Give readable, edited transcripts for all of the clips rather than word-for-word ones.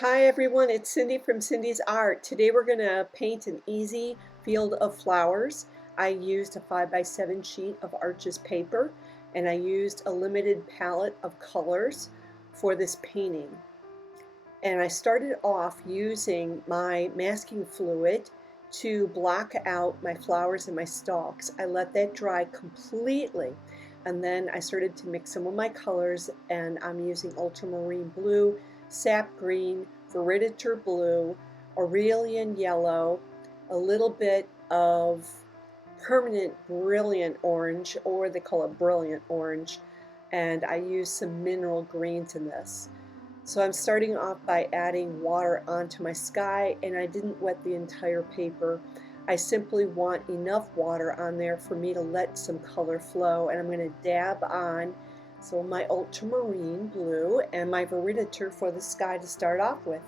Hi everyone, it's Cindy from Cindy's Art. Today we're going to paint an easy field of flowers. I used a 5x7 sheet of Arches paper and I used a limited palette of colors for this painting. And I started off using my masking fluid to block out my flowers and my stalks. I let that dry completely and then I started to mix some of my colors, and I'm using ultramarine blue, sap green, viriditor blue, Aurelian yellow, a little bit of permanent brilliant orange, or they call it brilliant orange, and I use some mineral greens in this. So I'm starting off by adding water onto my sky, and I didn't wet the entire paper. I simply want enough water on there for me to let some color flow, and I'm going to dab on some of my ultramarine blue and my viriditor for the sky to start off with.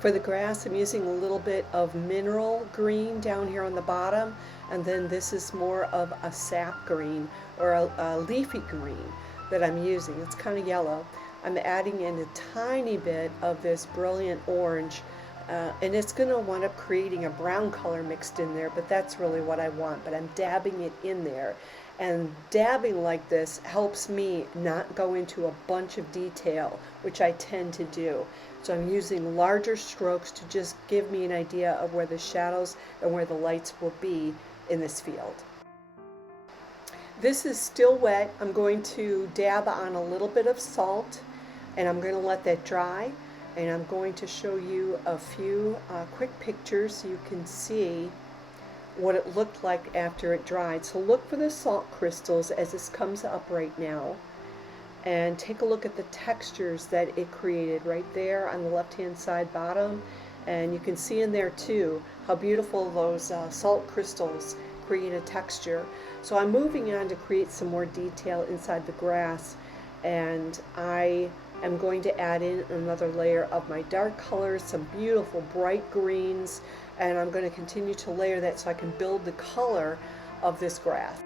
For the grass, I'm using a little bit of mineral green down here on the bottom, and then this is more of a sap green, or a leafy green that I'm using. It's kind of yellow. I'm adding in a tiny bit of this brilliant orange, and it's going to wind up creating a brown color mixed in there, but that's really what I want. But I'm dabbing it in there, and dabbing like this helps me not go into a bunch of detail, which I tend to do. So I'm using larger strokes to just give me an idea of where the shadows and where the lights will be in this field. This is still wet. I'm going to dab on a little bit of salt, and I'm going to let that dry, and I'm going to show you a few quick pictures so you can see what it looked like after it dried. So look for the salt crystals as this comes up right now, and take a look at the textures that it created right there on the left hand side bottom, and you can see in there too how beautiful those salt crystals create a texture. So I'm moving on to create some more detail inside the grass, and I am going to add in another layer of my dark colors, some beautiful bright greens, and I'm going to continue to layer that so I can build the color of this grass.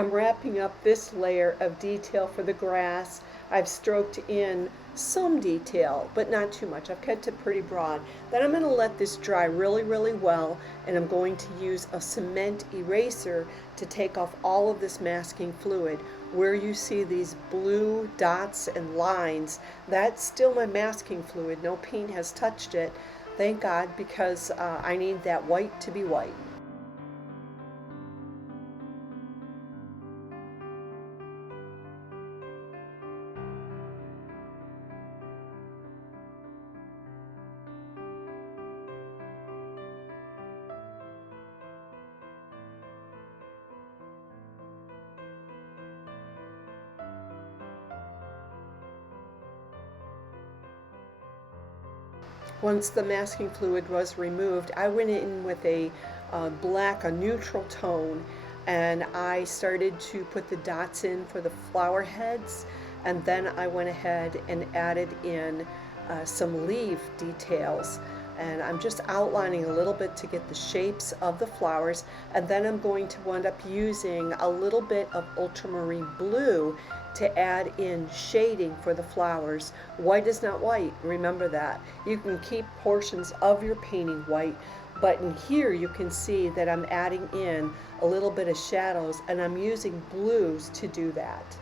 I'm wrapping up this layer of detail for the grass. I've stroked in some detail, but not too much. I've kept it pretty broad. Then I'm going to let this dry really, really well, and I'm going to use a cement eraser to take off all of this masking fluid. Where you see these blue dots and lines, that's still my masking fluid. No paint has touched it, thank God, because I need that white to be white. Once the masking fluid was removed, I went in with a black, a neutral tone, and I started to put the dots in for the flower heads, and then I went ahead and added in some leaf details. And I'm just outlining a little bit to get the shapes of the flowers, and then I'm going to wind up using a little bit of ultramarine blue to add in shading for the flowers. White is not white, remember that. You can keep portions of your painting white, but in here you can see that I'm adding in a little bit of shadows, and I'm using blues to do that.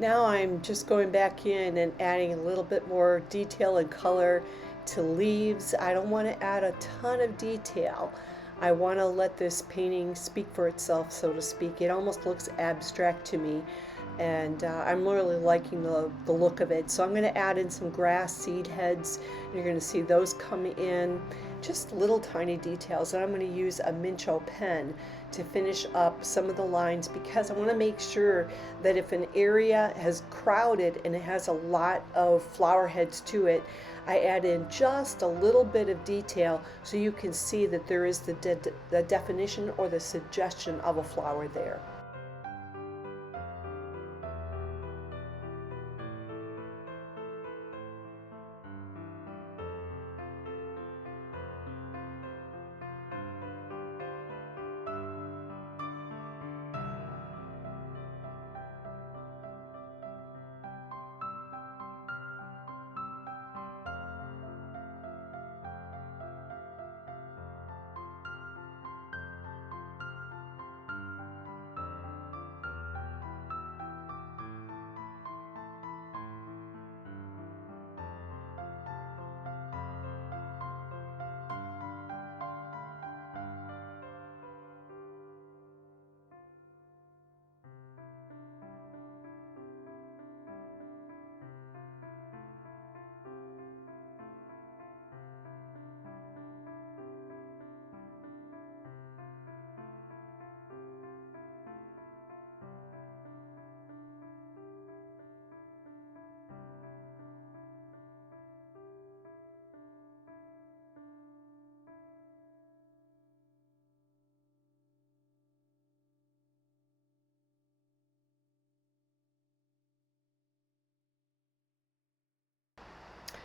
Now I'm just going back in and adding a little bit more detail and color to leaves. I don't want to add a ton of detail. I want to let this painting speak for itself, so to speak. It almost looks abstract to me, and I'm really liking the look of it. So I'm going to add in some grass seed heads. You're going to see those come in, just little tiny details. And I'm going to use a Mincho pen to finish up some of the lines, because I want to make sure that if an area has crowded and it has a lot of flower heads to it, I add in just a little bit of detail so you can see that there is the definition or the suggestion of a flower there.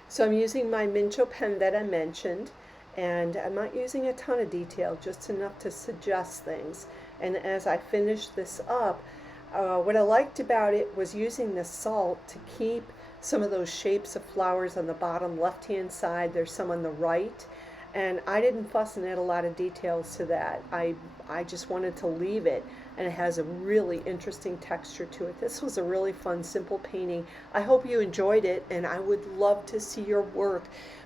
So I'm using my Mincho pen that I mentioned, and I'm not using a ton of detail, just enough to suggest things. And as I finish this up, what I liked about it was using the salt to keep some of those shapes of flowers on the bottom left-hand side. There's some on the right, and I didn't fuss and add a lot of details to that. I just wanted to leave it, and it has a really interesting texture to it. This was a really fun, simple painting. I hope you enjoyed it, and I would love to see your work.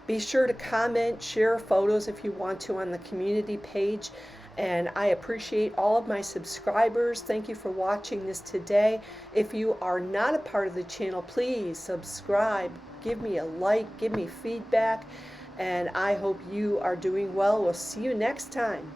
Be sure to comment, share photos if you want to on the community page. And I appreciate all of my subscribers. Thank you for watching this today. If you are not a part of the channel, please subscribe, give me a like, give me feedback, and I hope you are doing well. We'll see you next time.